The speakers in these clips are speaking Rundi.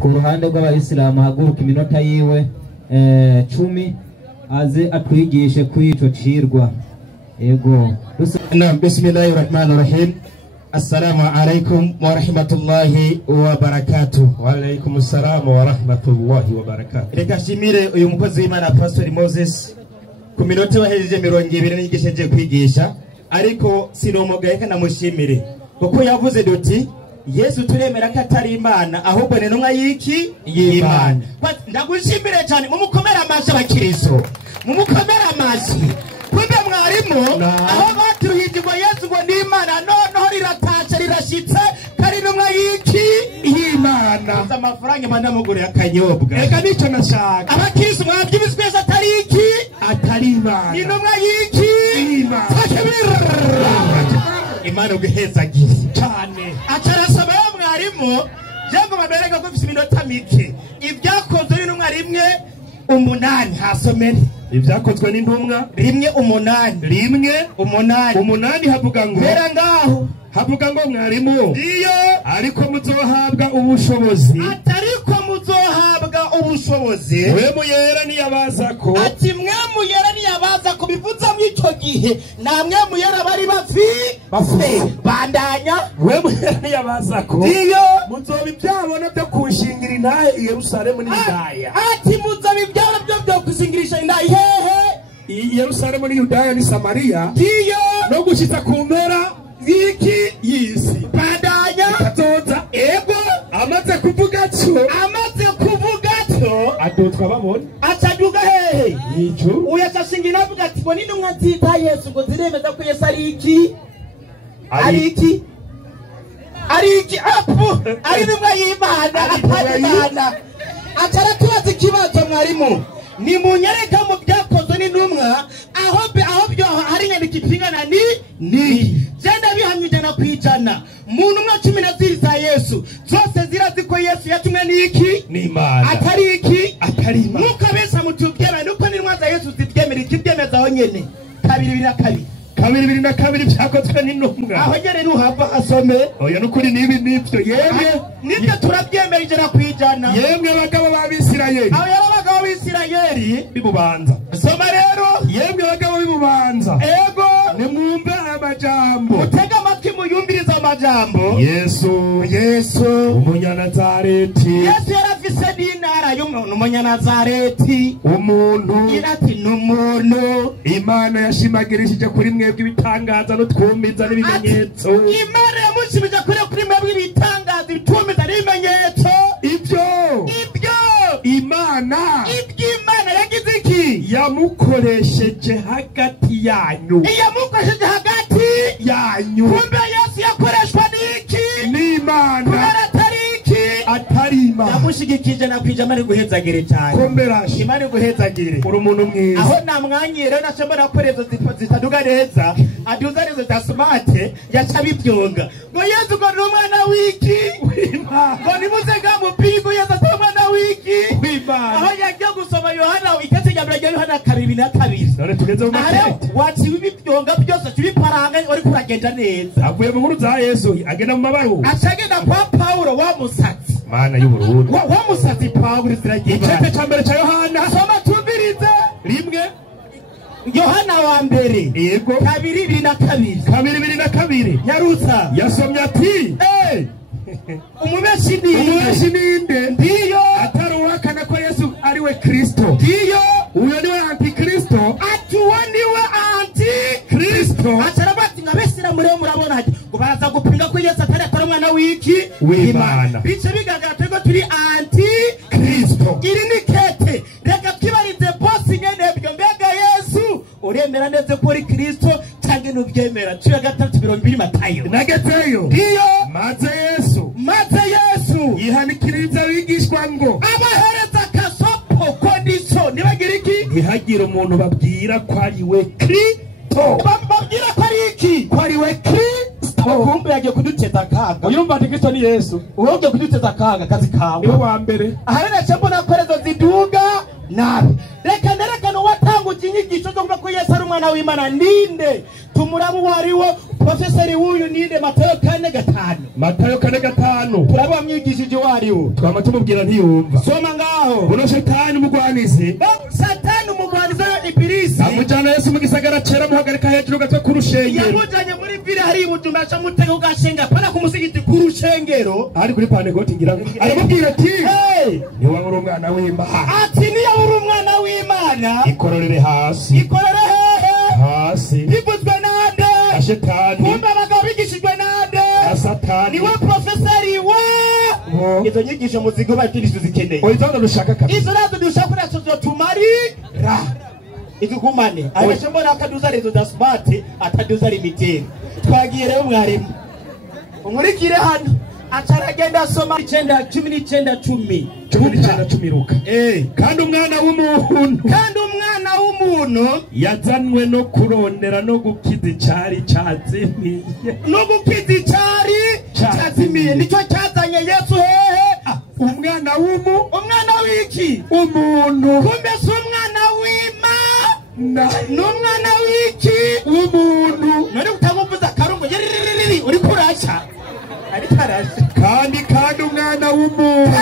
ku ruhande rw'abayisilamu haguruka iminota yiwe 10 aze atwigishe kwico cirwa. Yego. Bismillahirrahmanirrahim. Assalamu alaikum wa rahmatullahi wa barakatuh. Wa alaikum assalam wa rahmatullahi wa barakatuh. Reka shimire uyu mukozi w'Imana Pastor Moses ku minota wahejeje 20 n'igisheje kwigisha, ariko sinomugaye kana mushimire kuko yavuze duti Yesu turemera ko atari Imana ahubwo ni numwe yiki y'Imana. Ndagushimire cyane mumukomera amashi abakiriso, mumukomera amashi kumbe mwarimu aho baturuhijwe Yesu ngo ni Imana noneho riratasha rirashitse kari numwe yiki y'Imana. Amafaranga manda mugure akanyobwa reka nico nashaka abakiriso mwabyibiswese atari iki atari Imana ni numwe yiki y'Imana. Imana uguhezagiye cyane acarasaba ya mwarimu jango babereka ko bifite iminota mike ibyakozwe n'intumwa rimwe 8 hasomere Ibyakozwe n'intumwa rimwe 8 umunani havuga ngo bera ngaho havuga ngo mwarimu iyo ariko muzohabwa ubushobozi atariko muzohabwa ubushobozi we muyera niyabazako ati mwe muyera niyabazako bivuza mu ico gihe namwe muyera bari bafi bandanya we muyera niyabazako iyo muzoba ibyabona byo kushingira intahe i Yerusalemu n'Yudaya. Ati muzoba ibyabona byo kushingirisha intahe hehe i Yerusalemu n'Yudaya ni Samariya iyo no gushitsa ku mpera y'iki y'isi bandanya katoza ego amaze kuvuga cyo adotwa babone acajuga hehe ico uyashashingira avuga ati ngo n'intumwa zita Yesu ngo ziremeza ko Yesu ari iki apu ari numwe y'Imana atari acara tubaza ikibazo mwarimu ni munyereka mu byakozwe n'intumwa aho byo hari nyandiko ipingana ni jenda bihamye na kwijana mu ntumwa 12 za Yesu zose zirazi ko Yesu yatumwe n'iki ni Imana atari Imana nuko abesa mutubyemera nuko n'intumwa za Yesu zibyemera ikibyemeza aho nyene 2 byakozwe n'intumwa aho nyene ruhava asome oya nukuri nibyo yemwe nibyo turabyemera ijana kwijana yemwe bagabo b'Abisirayeli aho y'abagabo b'Isirayeli bibubanza soma rero yemwe bagabo bibubanza ego nimwumve amajambo utega amatwi muyumviriza amajambo Yesu umunyanazareti Yesu yarafise n'intara y'umunyanazareti umuntu irati n'umuntu Imana yashimagirishije kuri mwebwe ibitangaza n'utwumiza n'ibimenyetso. Imana yamushimije kuri mwebwe ibitangaza ibitumiza n'ibimenyetso ibyo Imana yagize iki yamukoresheje hagati yanyu kumbe Yesu yakoreshwa n'iki n'Imana atari Imana yamushigikije nakwijama ari guhezagire cyane komberashi Imana guhezagire uri umuntu mwiza aho namwanyire nashobora korezo zitaduga neza aduza rezo za smart yaca bibyonga ngo Yesu ngo n'umwana wiki ngo nimuzega mupigo Yesu n'umwana wiki aho yagiye gusoma Yohana Igice ya Yohana 2:2 none tugeze mu makete wati bibyonga byose biparanga uri kuragenda neza avuye mu nkuru za Yesu agenda mu mabaru acagenda kwa Paulo wa musatsi Mana y'uburundi wa musatsi Paulo ziragiye igice cyambere cya Yohana soma tumvirize rimwe Yohana wa mbere yego 2:2 nyarutsa yasomye ati umubeshi ninde ndiyo ataruhakana ko Yesu ari we Kristo ndiyo uyo niwe antikristo atuwaniwe antikristo acarabati ngabesira murabona ati ngo baraza gupinga ko Yesu atari umwana w'Imana bice bigaragara ko turi antikristo iri ni kete reka twibarize bosi nyene byo mbega Yesu uremera neze ko ari Kristo cyangwa nubyemera 3:2 Matayo nageteyo ndiyo maze Yesu yihanikiriza abigishwa ngo abahereza kasopo kondiso nibagira iki ntihagire umuntu babwira ko ari we Kristo babwira ko ari iki ko ari we Kristo kumbe yagiye kuduteza akaga uyumva ati Kristo ni Yesu uroge kuduteza akaga kazi kawe niwe wa mbere ahari na chambo na korezo ziduga nabi reka no watanga gutanga inyigisho zo kuvuga ko Yesu ari umwana w'Imana ninde tumuramu wariwo professor wuyu ninde Matayo 4:5 Matayo 4:5 turaba mwigishije wariwo twama tumubwira ntiyumva soma ngaho buno shetani umugwanizi satani umugwanizi Ibilisi amujana Yesu mu gisagara cera muhagarika hejuru gatwe ku rushengero yamujanye muri vile hari ubujumbasha mutego ugashenga pana ku musigiti ku rushengero ari kuri Pentecote ngira aramubwira ati ni wabura umwana w'Imana ati ni yabura umwana w'Imana ikororere hasi ikorore hehe hasi ibuzwe nande ashetani kumba abagabo bigishijwe nande asatani niwe professori wa izo nyigisho muzigo batindisho zikeneye oizana rushaka kabisa izo nazo dushaka nazo tumarira ikugumane abashe mbona akaduza rezo da smart ataduza limited twagiye rero mwarimu umurikire hano acaragenda soma 9:10 ruka kandi umwana w'umuntu yazanwe no kurondera no gukiza icari cyazimiye nicyo cyazanye Yesu hehe umwana w'iki umuntu kumbe si umwana w'Imana n'umwana w'iki umuntu nari utamuvuza karungu uri kurasha kandi umwana w'umuntu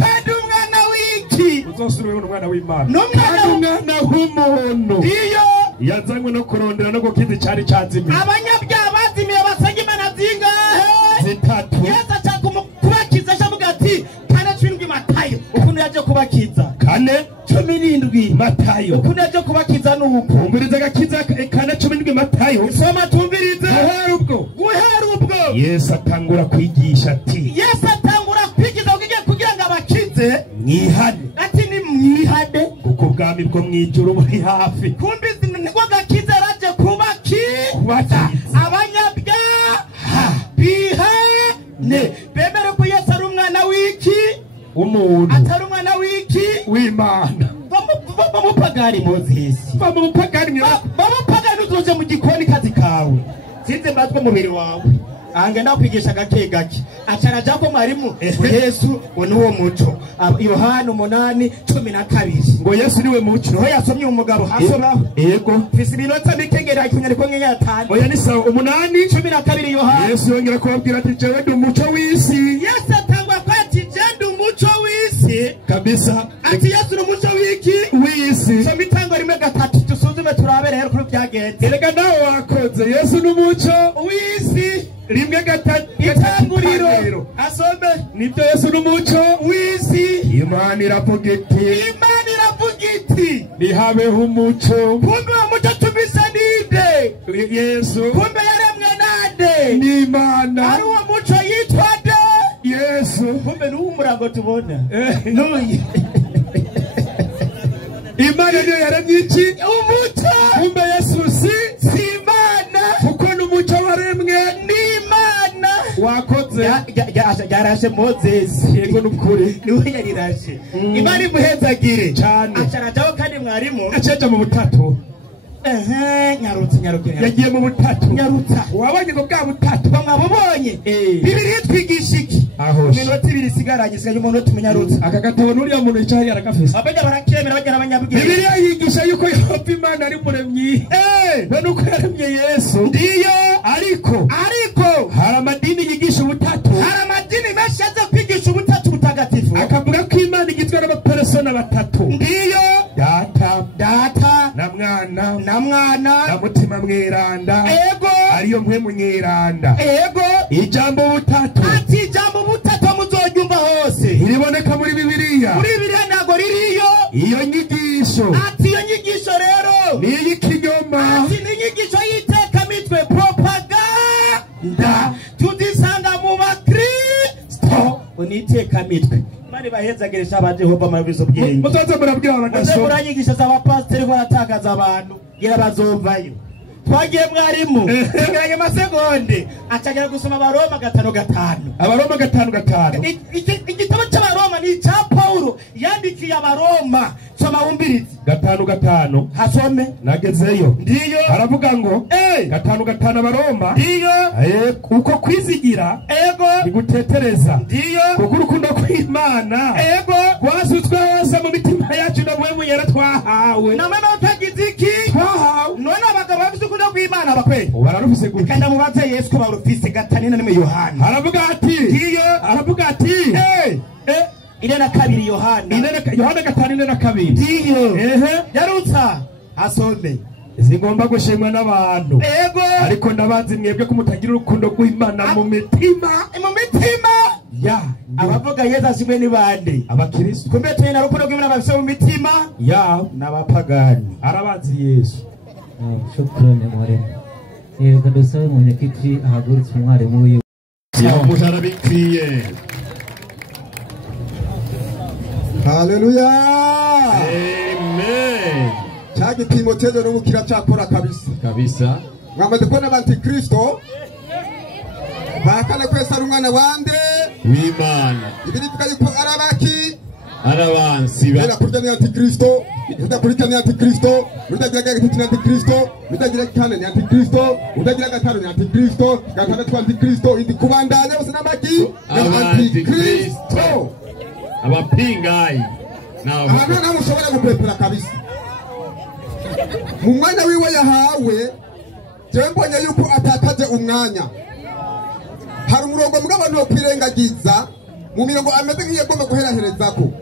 kandi umwana w'iki uzosubira umwana w'Imana n'umwana w'umuntu iyo yazanywe no kurondera no gukiza icari cyazimiye abanyabyaha bazimiye basenga Imana zingahe zitatu Yesu ashaka kubakiza avuga ati 17 Matayo ukuntu yaje kubakiza 17 Matayo ukuntu yaje kubakiza nuko umuriza gakiza 17 Matayo soma tumvirize guhera ubwo Yesu atangura kwigisha ati Yesu atangura kwigisha kugira ngo abakize mwihane ati ni mwihane kuko ubwami bwo mwijuru buri hafi kumbizi niko gakiza raje kubaki abanyabyaha bihane bemere ko Yesu ari umwana w'iki umuntu atari umwana w'iki w'Imana bamupagari Moses bamupagari uzoje mu gikoni kazi kawe sinze mbatwe mubiri wawe angenda kwigisha gake acaraja ko mwarimu Yesu uwo muco Yohana 8:12 ngo Yesu niwe muco ho yasomye umugabo hasoma yego fisi binota bikengera kunyariko nk'yatanu oya ni sawa 8:12 Yohana Yesu yongera kubabwira ati jewe ndi umuco w'isi Yesu atangwa ko ati je ndi umuco w'isi kabisa ati Yesu ni umuco w'isi so mitango rimwe gatatu tusuzume turabe rero kuri byagenze erega nawe wakoze Yesu ni umuco w'isi rimwe gatatu itanguriro asome nibyo Yesu n'umuco w'isi Imana iravuga iti nihabeho umuco kumbe umuco tubisa ninde Yesu kumbe yaremwe nande ni Imana ari uwo muco yitwa de Yesu kumbe n'umurango tubona nuyi Imana niyo yaremye iki umuco kumbe Yesu si Imana kuko n'umuco waremwe n'Imana wakoze yarashe Moses yego nukuri niwe yarirashe Imana imuhezagire cyane acarajaho kandi mwarimu aceja mu butatu nyarutse yagiye mu butatu nyarutsa wabonye ngo bwa butatu bamwabonye Bibiliya twigisha iki minota 2 sigaranye sigaye umuntu tumenyarutse aka gatabo nuriya muntu yicaye yarakafise abajya barakemera bajya abanyabwenge Bibiliya yigisha yuko Yehova Imana ari muremyi none uko yaremye Yesu ndiyo ariko hari amadini yigisha ubutatu hari amadini menshi aza kwigisha ubutatu butagatifu akavuga ko Imana igizwe n'abapersona batatu ndiyo data na mwana na mutima mweranda ego ariyo mwe munyeranda ego ijambo butatu ati ijambo butatu muzogyumva hose iriboneka muri Bibiliya ntago ririyo iyo nyigisho ati iyo nyigisho rero ni ikinyoma ati ni nyigisho yiteka mitwe propaganda tudisanga mu bakristo uniteka mitwe mari bahezageresha abajehova amabizo bwenge muzoze murabwira abadaso muranyigisha z'abapasteri baratagaza abantu gira bazovayo twagiye mwarimu tegeranye amasegonde acagera gusoma Abaroma 5:5 Abaroma 5:5 igitabo cy'Abaroma ni cya Paulo yandikiye Abaroma soma umbirizi 5:5 hasome nagezeyo ndiyo aravuga ngo 5:5 Abaroma ndiyo uko kwizigira ego bigutetereza ndiyo kuko urukundo kw'Imana ego gwasutswe hose mu mitima yacu no mwe yara twahawe na mama utagiziki twahawe none abagabo bafite ukunda kw'Imana bakwe bararufise gute kandi mubaze Yesu ko barufise gatani na nimwe Yohana aravuga ati aravuga ati ine na kabiri Yohana Yohana gatanu ine na kabiri ndiyo yarutsa asome zigomba gushimwa n'abantu ego ariko ndabazi mwebwe ko mutagira urukundo rw'Imana mu mitima ya abavuga Yesu ashimwe ni bande abakristo kumbe tena na rukundo rw'Imana bafise mu mitima ya n'abapagani arabazi Yesu. Shukrani mwalimu. Reka dusabe mwenyekiti ahagurutse umwarimu wiwe. Mujara bikwiye. Haleluya. Amen. Chaki Timotheo no mukira cyakora kabisa. Mwamaze kubona abantikristo bakane kwesa ari umwana wande w'Imana. Ibiri yuko arabaki arabansi bera kurya ni antikristo udakurika ni antikristo udagira gatatu ni antikristo udagira kane ni antikristo udagira gatanu ni antikristo gatandatu antikristo indi kubandanya bose n'amaki antikristo abapingayi nawo nta mushobora gukwepera kabisa mu mwanya wiwe yahawe jewe mbonye yuko atakaje umwanya hari umurongo mw'abantu bo kwirengagiza mu mirongo ameze nk'iyagomba guheraherezako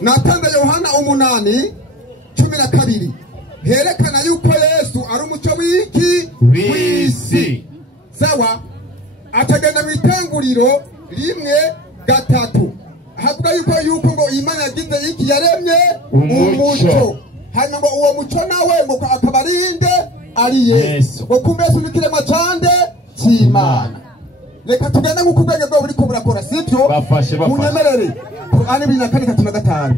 natanze Yohana 8:12 herekana yuko Yesu ari umuco w'iki w'isi sawa atagenda mu itanguriro 1:3 havuga yuko ngo Imana yagize iki yaremye umuco hanyuma ngo uwo muco nawe ngo akaba arinde ari Yesu ngo kumbe Yesu ni kirema cyande cy'Imana. Reka tugenda nkuko ubwenge bwo buri ko burakora sibyo munyemerere Qur'ani 2:3-5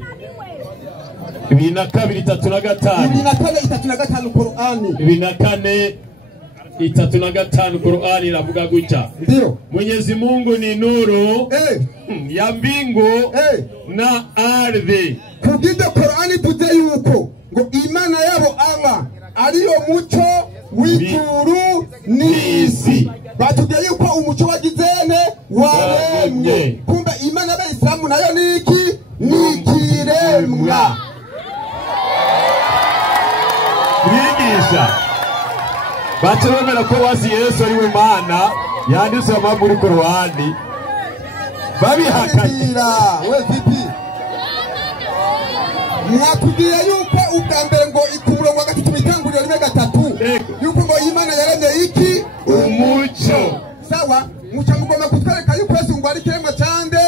2:3-5 Qur'ani 2:4-3-5 Qur'ani iravuga gutya ndio Mwenyezi Mungu ni nuru ya mbingu na ardhi. Kugida Qur'ani tuze yuko ngo Imana yabo Allah ariyo muco w'ijuru n'isi batubwiye yuko umuco wagizene waremye kumbe Imana y'Abayisilamu nayo niki nikiremwa wigisha baturemera ko wazi Yesu ari Imana yanditse amaburi Qur'ani babihakanye we vipi mwatubwiye yuko ubwambere ngo ikumurongo wa gatatu bitangurira 1:3 yuko ngo Imana yaremye iki umuco sawa muca mugomba kutwereka yuko Yesu ngo ari kiremwa cyande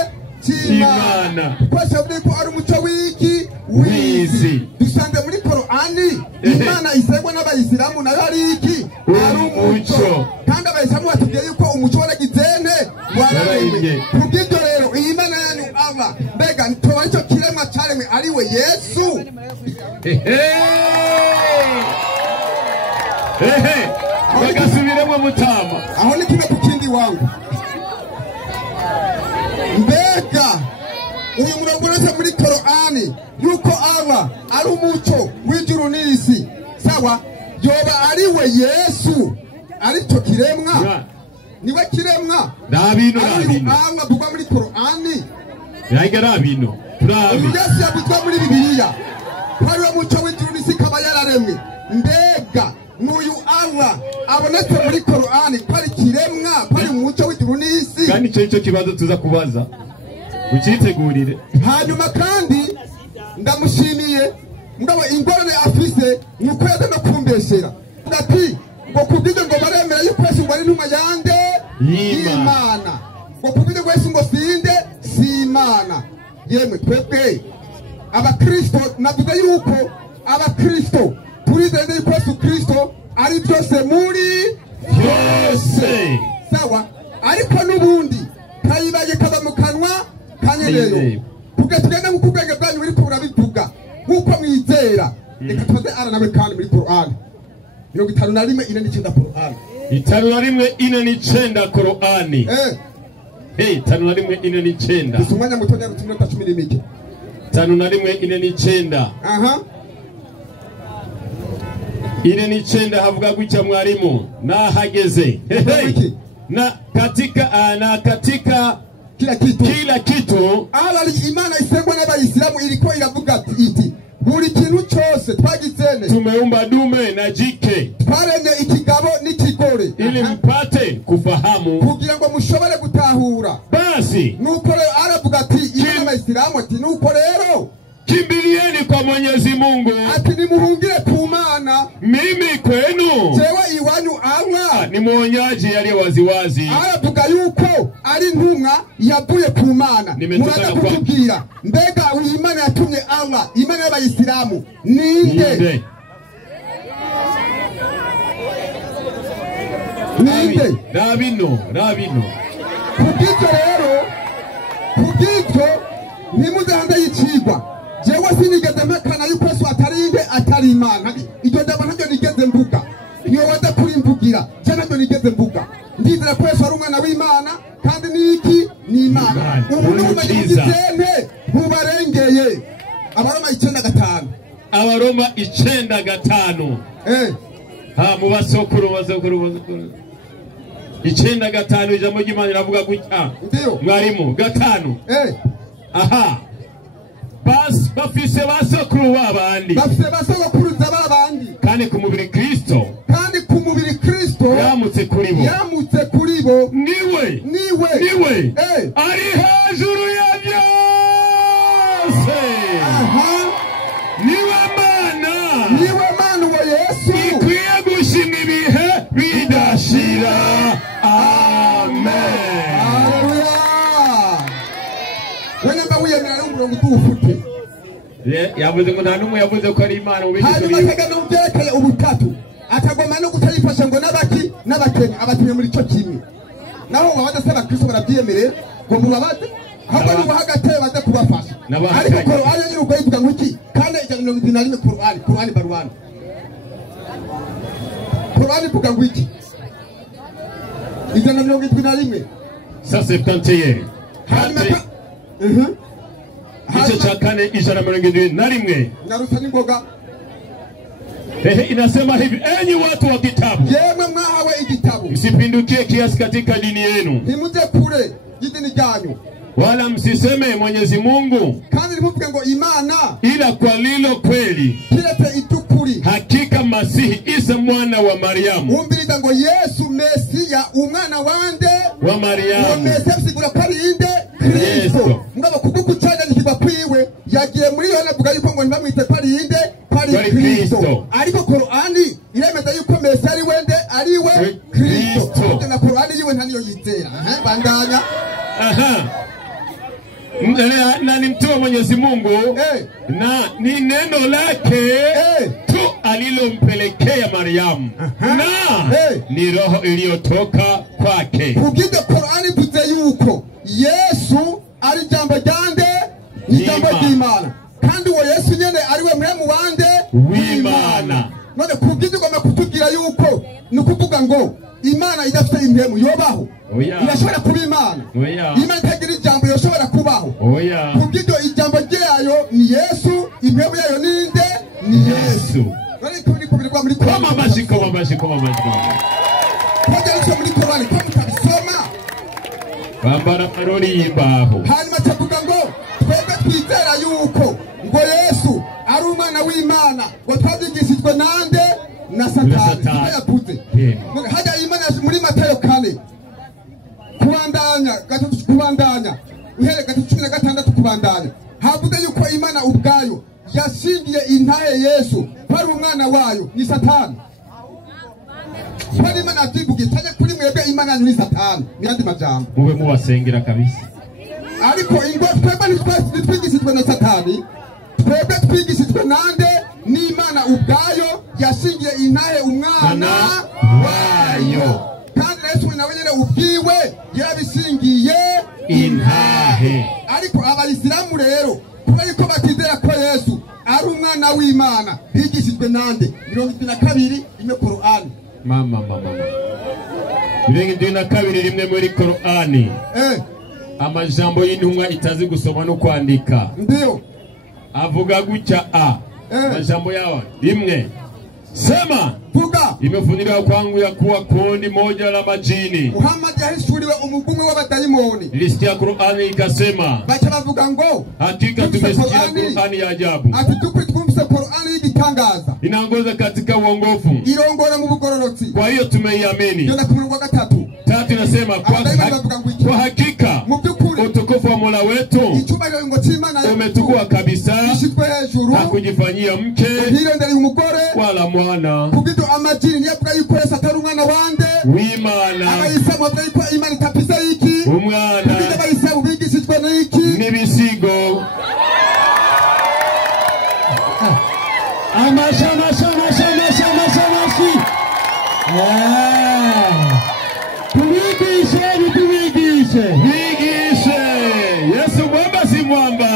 cy'Imana kwese uvuga ko ari umuco w'iki w'isi dusanze muri Qur'ani Imana isengwa n'Abayisilamu nayo ari iki ari umuco kandi Abayisilamu batubwiye yuko umuco waragizene wararemye kubw'ibyo rero Imana yanyu ava mbega ntoba icyo kiremwa cyaremwe ari we Yesu bagasubiremo mutama aho ni kimwe kukindi wangu mbega uyu murongo wese muri Qur'ani yuko Allah ari umuco w'ijuru n'isi sawa yoba ari we Yesu ari cyo kiremwa niwe kiremwa nabino Allah bugwa muri Qur'ani yagera bino turabi Yesu yabuzwa muri Bibiliya kwari umuco w'ijuru n'isi kaba yararemwe mbega nuyu Allah abonetse muri Qur'ani kwari kiremwa kwari umuco w'ijuru n'isi kandi cyo kibazo tuza kubaza ucitegurire hanyuma kandi ndamushimiye ngabo ingorane afise nuko yaza no kumbeshera ati ngo kubwije ngo baremera yuko Yesu ngo ari ntuma yande Imana ngo kubwije ngo Yesu ngo sinde si Imana yemwe twebwe abakristo navuga yuko abakristo turizeye yuko Yesu Kristo ari byose muri byose sawa ariko nubundi kayibaye kaba mu kanwa kanye rero tugenda nkuko ubwenge bwanyu buri ko burabivuga nkuko mwizera reka tubaze ara nawe kandi muri Qur'ani 5:4-9 Qur'ani 5:4-9 Qur'ani 5:4-9 dusumanya mutonya rutumota 10 5:4-9 aha 4:9 havuga gutya mwarimu nahageze na katika kila kitu ala Imana isengwa n'Abayisilamu iriko iravuga iti buri kintu cyose byose twagizene tumeumba dume na jike twaremye ikigabo n'ikigore ili mpate kufahamu kugira ngo mushobore gutahura. Basi nuko rero aravuga ati Imana y'Isilamu ati nuko rero kimbilieni kwa Mwenyezi Mungu ati nimuhungire ku Mana. Mimi kwenu jewe iwanyu Allah ni mwonyaji aliye waziwazi. Aravuga yuko ari ntumwa yavuye ku Mana. Muraza kutubwira mbega Imana yatumye Allah, Imana y'Abayisilamu ninde? Ninde? Rabino kubw'ibyo rero kubw'ibyo nimuze hanze y'icigwa. Jewe sinigeze mpakana yuko Yesu atari Imana. Iryo jambo ntabyo nigeze mvuga. Iyo waza kurimvugira je ntabyo nigeze mvuga. Ndizera ko Yesu ari umwana w'Imana kandi niki ni Imana. Umuntu umugizene bubarengeye. Abaroma 9:5. Abaroma 9:5. Ha mubasokuru 9:5 ijambo ry'Imana riravuga gutya. Mwarimu 5. Aha. Bafise basokuru babandi. Bafise basokuru zabandi. Kandi ku mubiri Kristo. Yamutse kuri bo. Niwe. Ari hejuru ya byose. Niwe Mana wa Yesu. Ikwiye gushima ibihe bidashira. Amen. Yavuze ngo nta numwe yavuze ko ari Imana mu bigize biri. Hanyuma tegana ubyerekeye ubutatu atagoma no gutayifasha ngo n'abakenya abatumye muri cyo kimwe. Naho babadasaba Kristo barabyemere ngo mubabaze ahubwo ni bahagateye baze kubafasha. Ariko Qur'ani yiruko yivuga ngo iki kandi 121 Qur'ani barwana. Qur'ani ivuga ngo iki 121 sasa 71 Igice cha 4 121 narusa n'ingoga. Inasema hivi, enyi watu wa kitabu, yemwe mwahawe igitabu, msipindukie kiasi katika dini yenu, ntimuje kure y'idini ryanyu, wala msiseme Mwenyezi Mungu kandi ntimuvuge ngo Imana ila kwa lilo kweli, kirete itukuri, hakika Masihi Isa mwana wa Mariamu. Umbiriza ngo Yesu Mesiya umwana wande wa Mariamu. Ngo Mesiya bisigura ko ari inde? Kristo. Ngabo kuguku cyane nikigwa kwiwe yagiye muri Yohana avuga yuko ngo ntibamwite ko ari inde? Ari Kristo. Ariko Qur'ani iremeza yuko Mesiya ari wende? Ari we Kristo. Na Qur'ani yiwe ntaniyo yizera. Bandanya. Na ni mtume Mwenyezi Mungu na ni neno lake tu alilompelekea Mariamu na ni roho iliyotoka kwake. Kugize Qur'ani bivuze yuko Yesu ari jambo ryande ni jambo ry'Imana kandi uwo Yesu nyene ari we mpemu wande w'Imana. None kugize goma kutubwira yuko nukuvuga ngo Imana idafite impemu yobaho. Irashobora kuba Imana. Imana itagira ijambo yoshobora kubaho. Kubw'ibyo ijambo ryayo ni Yesu, impemu yayo ninde? Ni Yesu. None turi kubirwa muri Qur'ani. Koma bashiko. Kujya muri Qur'ani ko mutabisoma. Bambara paroli y'imbaho. Hanyuma tuvuga ngo twebwe twizera yuko ngo Yesu ari umwana w'Imana, ngo twabigishijwe nande? Na Satani. Yavuze. Hajya Imana muri Matayo 4. Kubandanya. Uhere 16 kubandanya. Havuze yuko Imana ubwayo yashingiye intahe Yesu ari umwana wayo ni Satani. Kwani Imana ativuge tanye kuri mwebwe Imana ni Satani. Ni andi majambo. Mube mubasengera kabisa. Ariko ingo twebwe twigishijwe na Satani. Twebwe twigishijwe nande? Ni Imana ubwayo yashingiye intahe umwana wayo. Kandi Yesu nawe nyene ubwiwe yabishingiye intahe. Ariko Abayisilamu rero kuba yuko batizera ko Yesu ari umwana w'Imana bigishijwe nande? 22 rimwe Qur'ani. Mama. 22 rimwe muri Qur'ani. Amajambo y'intumwa itazi gusoma no kwandika. Ndio. Avuga gutya majambo yawa rimwe. Sema vuga imefuniliwa kwangu ya kuwa kundi moja la majini. Muhammad yahishuriwe umugumwe w'abadayimoni. Lisikia Qur'ani ikasema bacha bavuga ngo hakika tumesikia Qur'ani ya ajabu. Ati ufise Qur'ani y'igitangaza inaongoza katika uongofu, irongora mu bugororotsi. kwa hiyo tumeiamini. Ndio ku murongo wa 3 tatu inasema kwa hakika utukufu wa Mola wetu umetukua kabisa, hakujifanyia mke wala mwana w'Imana, umwana n'ibisigo. Wigishe. Yesu mwamba si mwamba.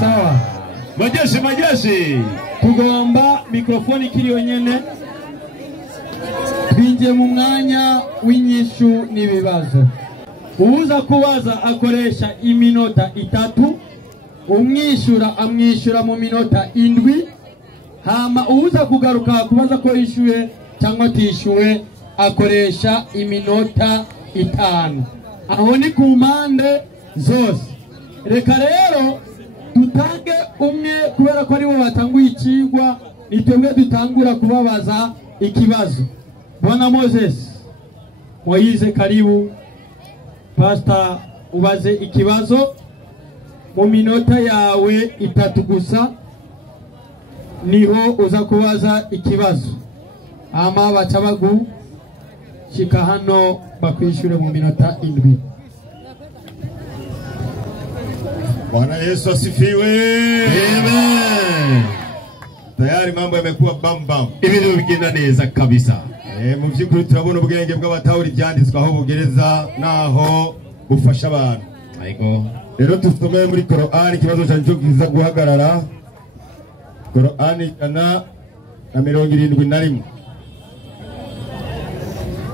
Sawa. Majeshi. Tugomba mikrofoni kiri yonyene. Binje mu mwanya w'inyishu n'ibibazo. Uza kubaza akoresha iminota 3, umwishura amwishura mu minota 7. Hama uza kugaruka kubaza ko ishuye cyangwa tishuwe akoresha iminota 5. Aho ni ku mpande zose. Reka rero tutange umwe kubera ko aribo batanguye ikigwa, nitwebwe dutangura kubabaza ikibazo. Bwana Moses Moize, karibu. Pastor, ubaze ikibazo mu minota yawe 3 gusa, niho uza kubaza ikibazo. Ama bacabagu shika hano bakwishure mu minota 7. Bwana Yesu asifiwe. Amen. Tayari mambo yamekuwa bam bam. Ibintu bigenda neza kabisa. Mu by'ukuri turabona ubwenge bw'abatawuri byanditswe aho bugereza naho bufasha abantu. Aigo. Rero tusomeye muri Qur'ani ikibazo cyo kiza guhagarara. Qur'ani kana na 71.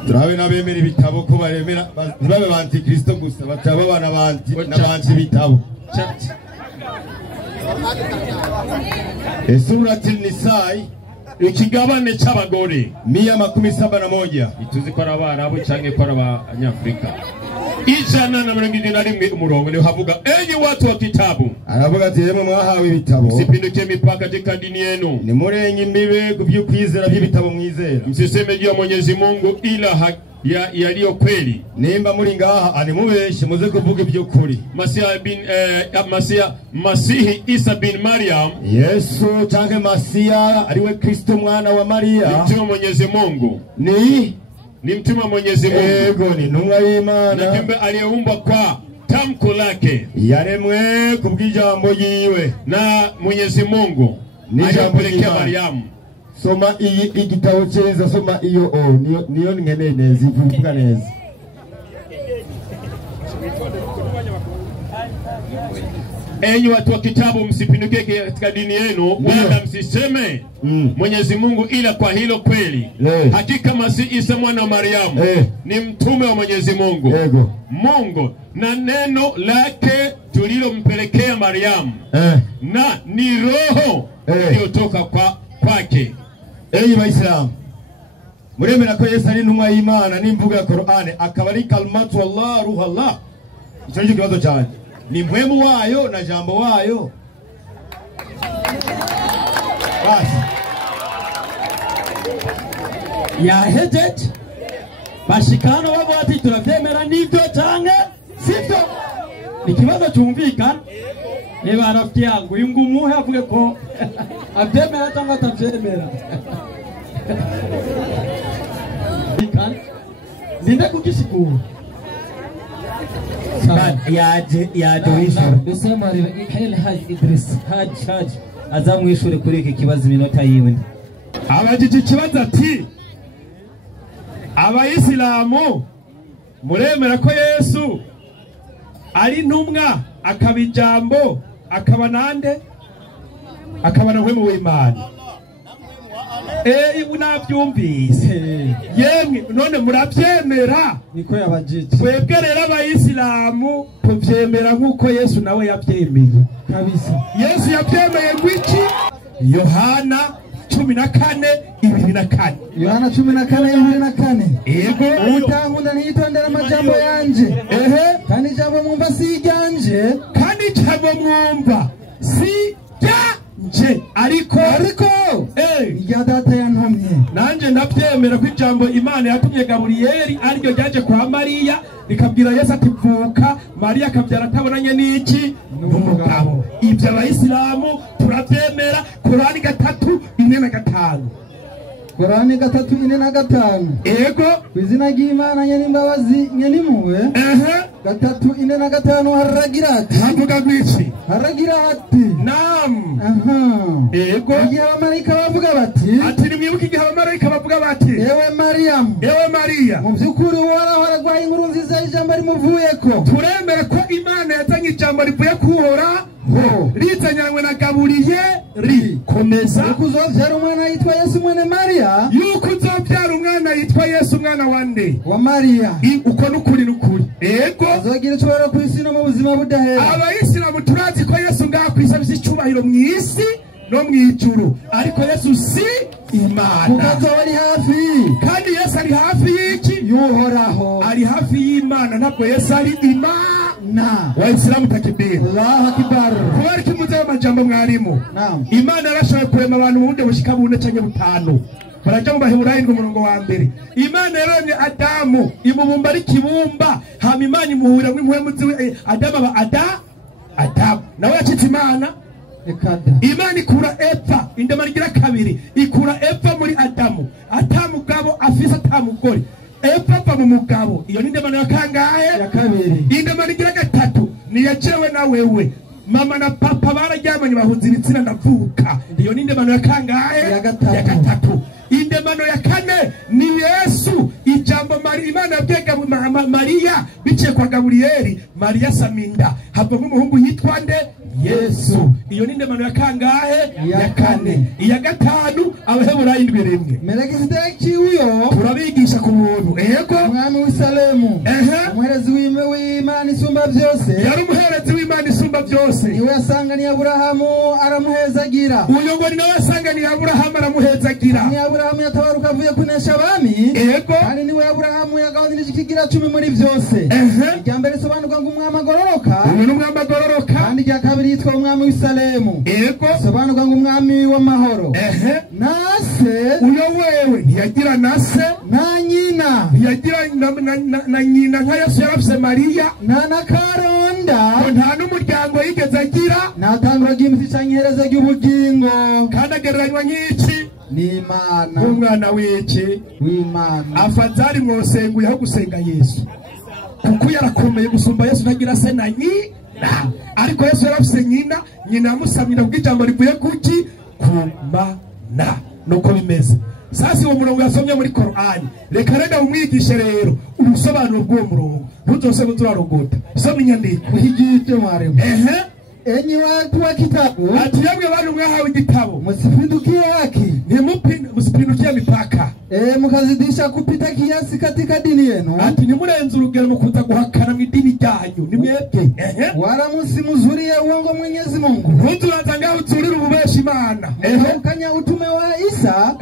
Turabe nabemera ibitabo ko baremera babe banti Kristo gusa bataba bana banti n'abanti bitabo. Surati Nisai ikigabane cy'abagore 171. Ituzi ko Abarabu canke ko Abanyafrika. 171 umurongo niho havuga enyi watu wa kitabu. Aravuga ati yemwe mwahawe ibitabo, msipinduke mipaka katika dini yenu, ni murenye imbibe kuvyukwizera by'ibitabo mwizera, msiseme juu ya Mwenyezi Mungu ila yaliyo kweli. Nimba muri ngaha ani mubeshe muze kuvuga iby'ukuri. Masihi Isa bin Maryam, Yesu canke Masiya ariwe Kristo mwana wa Maria, ni mtume wa Mwenyezi Mungu. Ni mtume wa Mwenyezi Mungu. Ego ni ntumwa y'Imana, na kiumbe aliyeumbwa kwa tamko lake, yaremwe kubw'ijambo yiwe na Mwenyezi Mungu alipelekea Mariamu. Soma iyi igitabo cyeza, soma iyo niyo nkeneye neza ivuga neza. Enyi watu wa kitabu, msipinduke katika dini yenu, wala msiseme Mwenyezi Mungu ila kwa hilo kweli. Hakika Masihi Isa mwana wa Mariamu ni mtume wa Mwenyezi Mungu. Mungu na neno lake tulilompelekea Mariamu, na ni roho iliyotoka kwake. Enyi Waislamu, muremera ko Yesu ari intumwa y'Imana n'imvugo ya Qur'ani, akaba ari kalmatu Allah ruha Allah. Icyo ni kibazo cyane, ni mpwemu wayo na jambo wayo. Basi yahejeje bashikano babo ati turavyemera nivyo canke sivyo. Ni kibazo cyumvikana. Niba arafiki yangu ingumuhe avuge ko avyemera cyangwa atavyemera. Ninde kugisikura yaje wishyura dusema Hel Haj Idris Haj azamwishure kuri iki kibazo iminota yiwe. Abajije ikibazo ati Abayisilamu muremera ko Yesu ari intumwa akaba ijambo akaba nande akaba nawe mu w'Imana? Unavyumvise yemwe none muravyemera? Niko yabajije. Twebwe rero Abayisilamu tuvyemera nkuko Yesu nawe yavyemeye kabisa. Yesu yavyemeye ngwiki Yohana 14:24. Yohana 14:24. Ego utankunda ntitondera amajambo yanje. Kandi ijambo mwumva si ryanje. Kandi ijambo mwumva si ryanje, ariko turemera ko ijambo Imana yatumye Gaburiyeli ariryo ryaje kwa Mariya rikabwira Yesu ati vuka. Mariya akabyara atabonanye n'iki n'umugabo. Ibyo abayisilamu turabyemera. Korani 3:4-5. Korani 3:4-5. Ego kwizina ry'Imana nyenimbabazi nyenimpuhwe. 3:4-5 haragira ati. Havuga gwiki? Haragira ati. Naam. Ego igihe abamarayika bavuga bati. Ati nimwibuke igihe abamarayika bavuga bati. Ewe Mariyamu. Ewe Mariya. Mu by'ukuri uhoraho aragwaye inkuru nziza y'ijambo rimuvuyeko. Turemere ko Imana yazanye ijambo rivuye kuhora rizanyanywe na Gaburiyeli. Komeza. Yuko uzovyara umwana yitwa Yesu mwene Mariya. Yuko uzovyara umwana yitwa Yesu umwana wa nde? Wa Mariya. Uko nukuri nukuri. Ego azogira icubahiro ku isi no mu buzima budahera. Abayisilamu turazi ko Yesu ngaha kw'isi afise icubahiro mw'isi no mw'ijuru, ariko Yesu si Imana. Kuko ari hafi. Kandi Yesu ari hafi y'iki? Y'uhoraho. Ari hafi y'Imana, ntabwo Yesu ari Imana. Waislamu takibiri. Allahu akbar. Kubera ko muze amajambo mwarimu. Naam. Imana yarashoboye kurema abantu mu buryo bushika bune canke butanu. Baraja mu Baheburayo umurongo wa mbere. Imana yaremye Adamu imubumba ari kibumba, hama Imana imuhura mw'impuhemu ziwe Adamu aba Adamu. Nawe yacitse Imana. Imana ikura Eva indema rigira kabiri, ikura Eva muri Adamu. Atamugabo afise atamugore. Eva ava mu mugabo. Iyo ni indemano ya kangahe? Ya kabiri. Indemano igira gatatu ni yajewe na wewe. Mama na papa bararyamanye bahuza ibitsina ndavuka. Iyo ni indemano ya kangahe? Ya gatatu. Indemano ya kane ni Yesu. Ijambo Imana yabwiye Mariya biciye kwa Gaburiyeli. Mariya saminda havamo umuhungu yitwa nde? Yesu. Iyo ni indemano ya kangahe? Ya kane. Iya gatanu Abaheburayo 7:1. Melkisedeki uyo turabigisha ku buntu. Ego umwami w'Isalemu. Umuherezi w'Imana isumba byose. Yari umuherezi w'Imana isumba byose. Niwe yasanganiye Aburahamu aramuhezagira. Uyo ngo niwe yasanganiye Aburahamu aramuhezagira. Ni Aburahamu yatabaruka avuye kunesha abami. Ego kandi niwe Aburahamu yagabanirije ikigira 10 muri byose. Irya mbere sobanurwa ngo umwami agororoka. Uyu ni umwami agororoka. Kandi irya kabiri yitwa umwami w'Isalemu. Ego sobanurwa ngo umwami w'amahoro. Nase uyo wewe ntiyagira nase na nyina. Ntiyagira na nyina nka Yesu yarafise Mariya. Na karonda. Nta n'umuryango yigeze agira. Natangura ry'imiti canke ihereza ry'ubugingo. Kandi agereranywa nk'iki? N'Imana. Umwana w'iki? W'Imana. Afadhali mwosenguye aho gusenga Yesu, kuko yarakomeye gusumba Yesu ntagira se na nyina. Ariko Yesu yarafise nyina yamusamira kubw'ijambo rivuye kuki? Kumana. Nuko bimeze. Sasa uwo murongo yasomye muri Korani, reka rega umwigishe rero ubusobanuro bw'uwo murongo, ntuzose muzarogota. Soma inyandiko Igice mwarimu. Enyi watu wa kitabu, ati yamwe bantu mwahawe igitabo, musipindukie haki. Musipindukie mipaka. Mukazidisha kupita kiasi katika dini yenu. Ati nimurenze urugero mukuza guhakana mw'idini ryanyu. Nimwebwe. Wala musimuzurie uongo Mwenyezi Mungu. Ntuzuraza ngaho uzurira ububeshi Imana. Mukanya utume wa Isa.